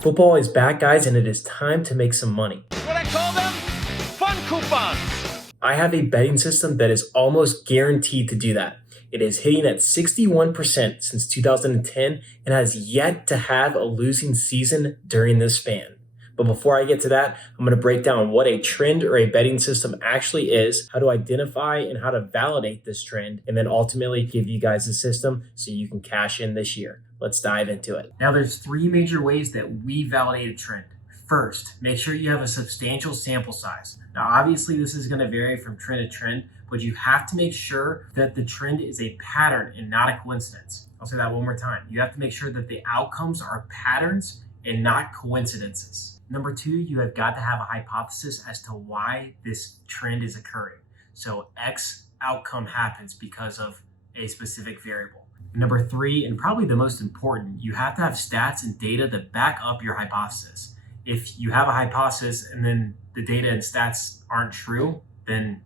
Football is back, guys, and it is time to make some money. What I call them? Fun coupons. I have a betting system that is almost guaranteed to do that. It is hitting at 61% since 2010 and has yet to have a losing season during this span. But before I get to that, I'm going to break down what a trend or a betting system actually is, how to identify and how to validate this trend, and then ultimately give you guys a system so you can cash in this year. Let's dive into it. Now, there's three major ways that we validate a trend. First, make sure you have a substantial sample size. Now, obviously, this is going to vary from trend to trend, but you have to make sure that the trend is a pattern and not a coincidence. I'll say that one more time. You have to make sure that the outcomes are patterns and not coincidences. Number two, you have got to have a hypothesis as to why this trend is occurring. So X outcome happens because of a specific variable. Number three, and probably the most important, you have to have stats and data that back up your hypothesis. If you have a hypothesis and then the data and stats aren't true, then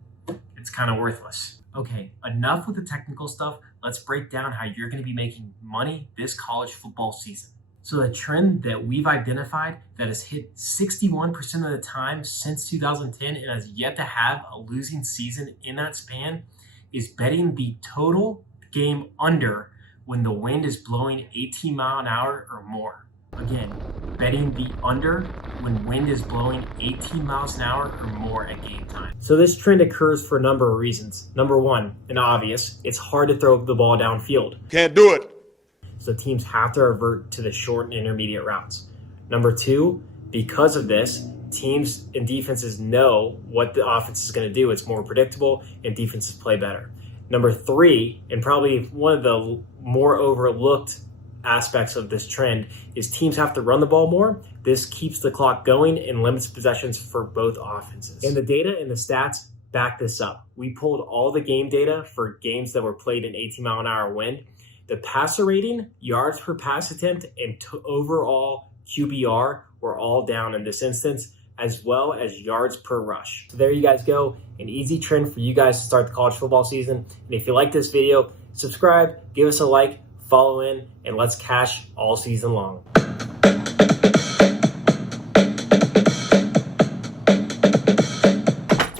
it's kind of worthless. Okay, enough with the technical stuff. Let's break down how you're going to be making money this college football season. So the trend that we've identified that has hit 61% of the time since 2010 and has yet to have a losing season in that span is betting the total game under when the wind is blowing 18 mile an hour or more. Again, betting the under when wind is blowing 18 miles an hour or more at game time. So this trend occurs for a number of reasons. Number one, and obvious, it's hard to throw the ball downfield. Can't do it. So teams have to revert to the short and intermediate routes. Number two, because of this, teams and defenses know what the offense is going to do. It's more predictable and defenses play better. Number three, and probably one of the more overlooked aspects of this trend, is teams have to run the ball more. This keeps the clock going and limits possessions for both offenses. And the data and the stats back this up. We pulled all the game data for games that were played in 18 mile an hour wind. The passer rating, yards per pass attempt, and overall QBR were all down in this instance, as well as yards per rush. So there you guys go, an easy trend for you guys to start the college football season. And if you like this video, subscribe, give us a like, follow in, and let's cash all season long.